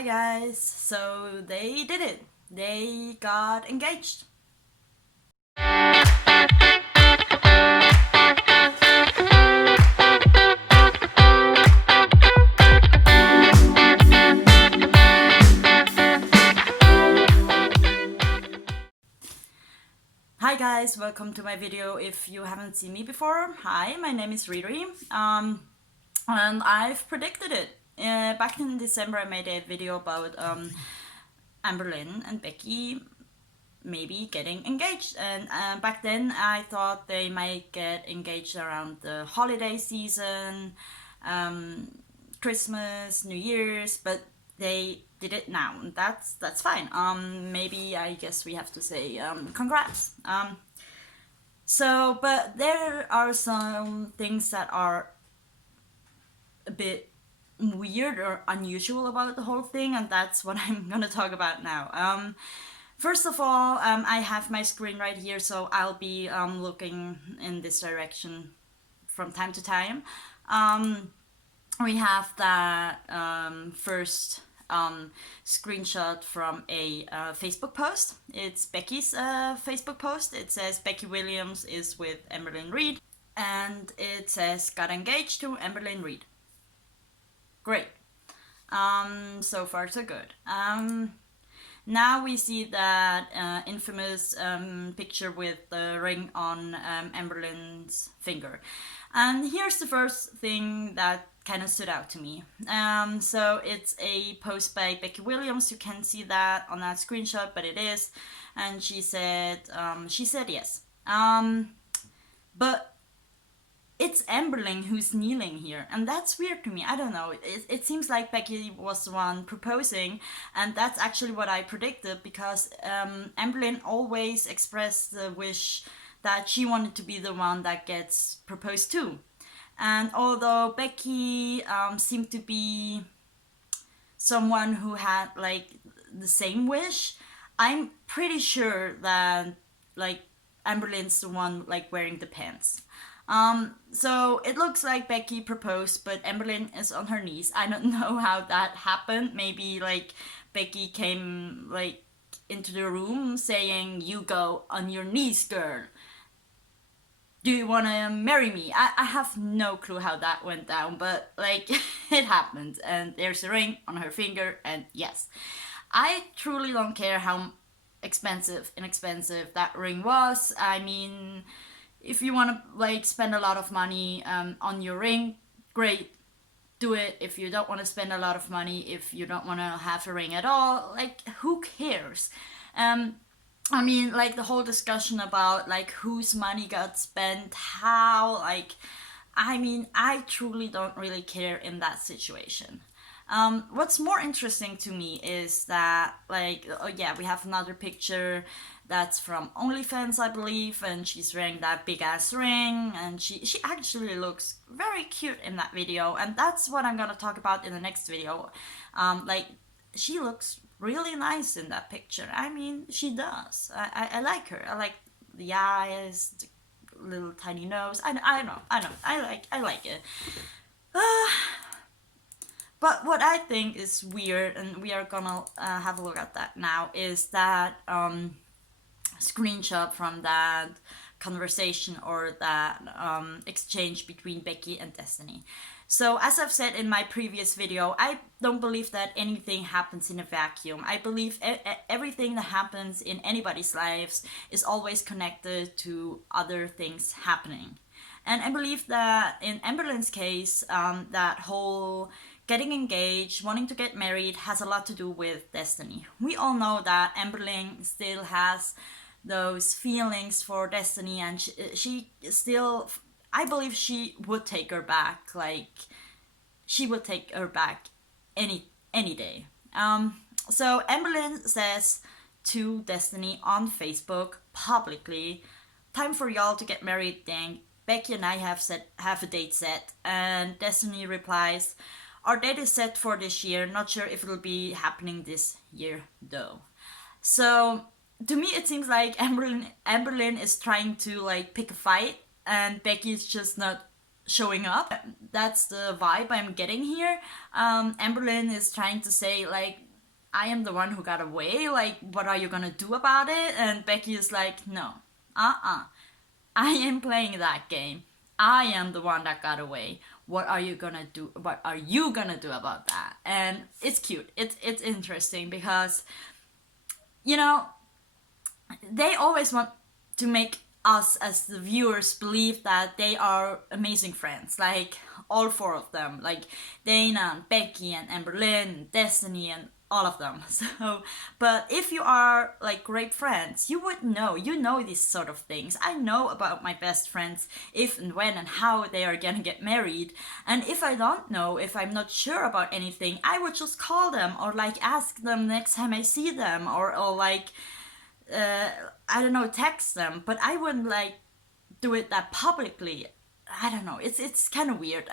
Hi guys, so they did it. They got engaged. Hi guys, welcome to my video. If you haven't seen me before, hi, my name is Riri, and I've predicted it. Back in December I made a video about Amberlynn and Becky maybe getting engaged, and back then I thought they might get engaged around the holiday season, Christmas, New Year's, but they did it now, and that's fine. Maybe I guess we have to say congrats. But there are some things that are a bit weird or unusual about the whole thing, and that's what I'm gonna talk about now. First of all, I have my screen right here, so I'll be looking in this direction from time to time. We have that first screenshot from a Facebook post. It's Becky's Facebook post. It says Becky Williams is with Amberlynn Reed, and it says got engaged to Amberlynn Reed. Great. So far so good. Now we see that infamous picture with the ring on Amberlynn's finger. And here's the first thing that kind of stood out to me. So it's a post by Becky Williams. You can see that on that screenshot, but it is. And she said yes. But it's Amberlynn who's kneeling here, and that's weird to me. I don't know. It seems like Becky was the one proposing, and that's actually what I predicted, because Amberlynn always expressed the wish that she wanted to be the one that gets proposed to. And although Becky seemed to be someone who had like the same wish, I'm pretty sure that like Amberlynn's the one like wearing the pants. So it looks like Becky proposed, but Amberlynn is on her knees. I don't know how that happened. Maybe like Becky came like into the room saying, "You go on your knees, girl. Do you wanna marry me?" I have no clue how that went down, but like it happened, and there's a ring on her finger, and yes. I truly don't care how inexpensive that ring was. I mean, if you want to like spend a lot of money on your ring, great, do it. If you don't want to spend a lot of money, if you don't want to have a ring at all, like who cares? I mean, like the whole discussion about like whose money got spent, how, like, I mean, I truly don't really care in that situation. What's more interesting to me is that, like, oh yeah, we have another picture that's from OnlyFans, I believe, and she's wearing that big ass ring, and she actually looks very cute in that video, and that's what I'm gonna talk about in the next video. Like, she looks really nice in that picture. I mean, she does. I like her. I like the eyes, the little tiny nose. I know. I like it. But what I think is weird, and we are gonna have a look at that now, is that screenshot from that conversation or that exchange between Becky and Destiny. So as I've said in my previous video, I don't believe that anything happens in a vacuum. I believe everything that happens in anybody's lives is always connected to other things happening. And I believe that in Amberlynn's case, that whole getting engaged, wanting to get married has a lot to do with Destiny. We all know that Amberlynn still has those feelings for Destiny, and she still, I believe she would take her back. Like, she would take her back any day. So Amberlynn says to Destiny on Facebook publicly, "Time for y'all to get married, dang. Becky and I have a date set." And Destiny replies, "Our date is set for this year. Not sure if it'll be happening this year though." So to me, it seems like Amberlynn is trying to like pick a fight, and Becky's just not showing up. That's the vibe I'm getting here. Amberlynn is trying to say like, I am the one who got away. Like, what are you gonna do about it? And Becky is like, no, I am playing that game. I am the one that got away. What are you gonna do? What are you gonna do about that? And it's cute. It's interesting because, you know, they always want to make us as the viewers believe that they are amazing friends, like all four of them, like Dana and Becky and Amberlynn and Destiny and all of them. So, but if you are like great friends, you would know, you know these sort of things. I know about my best friends, if and when and how they are gonna get married. And if I don't know, if I'm not sure about anything, I would just call them or like ask them next time I see them, or like I don't know, text them. But I wouldn't like do it that publicly. I don't know. It's kind of weird.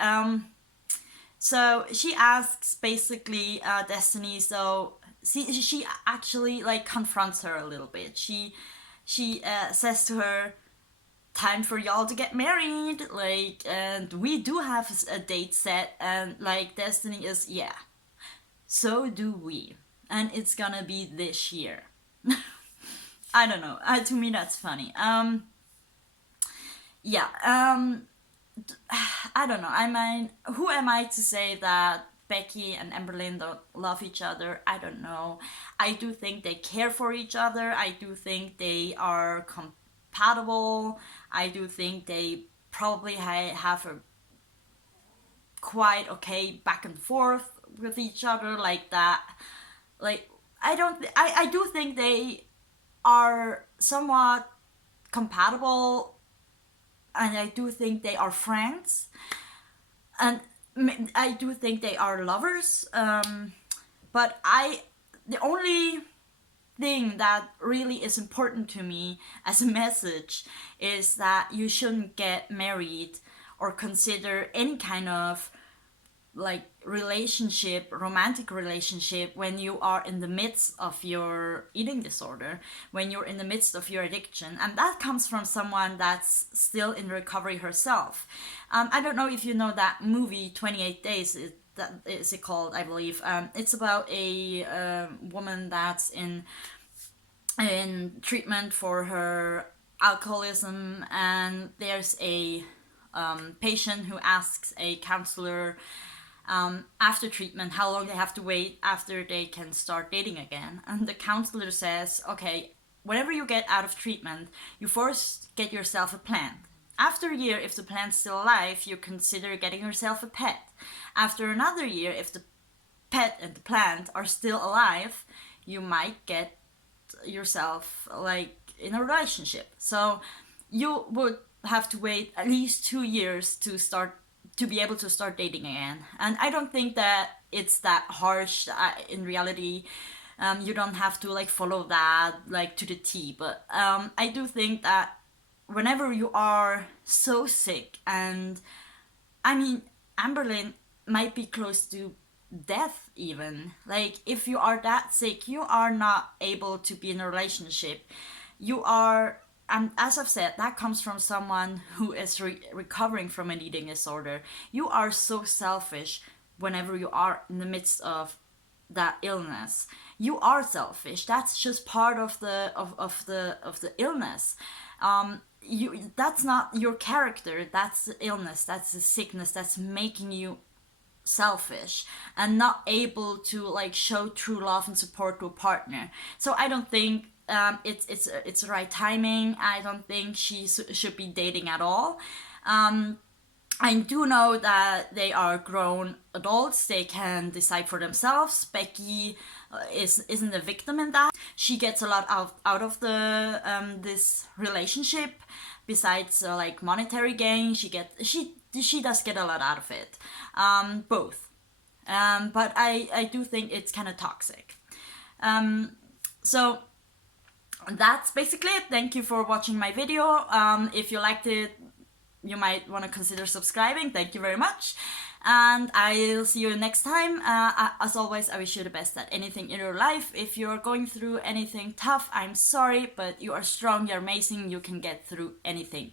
So she asks basically Destiny. So she actually like confronts her a little bit. She says to her, "Time for y'all to get married. Like, and we do have a date set." And like Destiny is, yeah. So do we, and it's gonna be this year. I don't know. To me, that's funny. Yeah. I don't know. I mean, who am I to say that Becky and Amberlynn don't love each other? I don't know. I do think they care for each other. I do think they are compatible. I do think they probably have a quite okay back and forth with each other like that. Like, I do think they are somewhat compatible, and I do think they are friends, and I do think they are lovers. But the only thing that really is important to me as a message is that you shouldn't get married or consider any kind of like relationship, romantic relationship, when you are in the midst of your eating disorder, when you're in the midst of your addiction. And that comes from someone that's still in recovery herself. I don't know if you know that movie 28 Days, that is it called, I believe. It's about a woman that's in treatment for her alcoholism, and there's a patient who asks a counselor after treatment how long they have to wait after they can start dating again. And the counselor says, okay, whenever you get out of treatment, you first get yourself a plant. After a year, if the plant's still alive, you consider getting yourself a pet. After another year, if the pet and the plant are still alive, you might get yourself like in a relationship. So you would have to wait at least 2 years to be able to start dating again. And I don't think that it's that harsh. In reality, you don't have to like follow that like to the T. But I do think that whenever you are so sick, and I mean, Amberlynn might be close to death even. Like, if you are that sick, you are not able to be in a relationship. You are, and as I've said, that comes from someone who is recovering from an eating disorder. You are so selfish whenever you are in the midst of that illness. You are selfish. That's just part of the illness. That's not your character. That's the illness. That's the sickness that's making you selfish and not able to like show true love and support to a partner. So I don't think it's the right timing. I don't think she should be dating at all. I do know that they are grown adults. They can decide for themselves. Becky isn't a victim in that. She gets a lot out of the this relationship. Besides like monetary gain, she does get a lot out of it. Both. But I do think it's kind of toxic. So that's basically it. Thank you for watching my video. If you liked it, you might want to consider subscribing. Thank you very much. And I'll see you next time. As always, I wish you the best at anything in your life. If you're going through anything tough, I'm sorry, but you are strong, you're amazing, you can get through anything.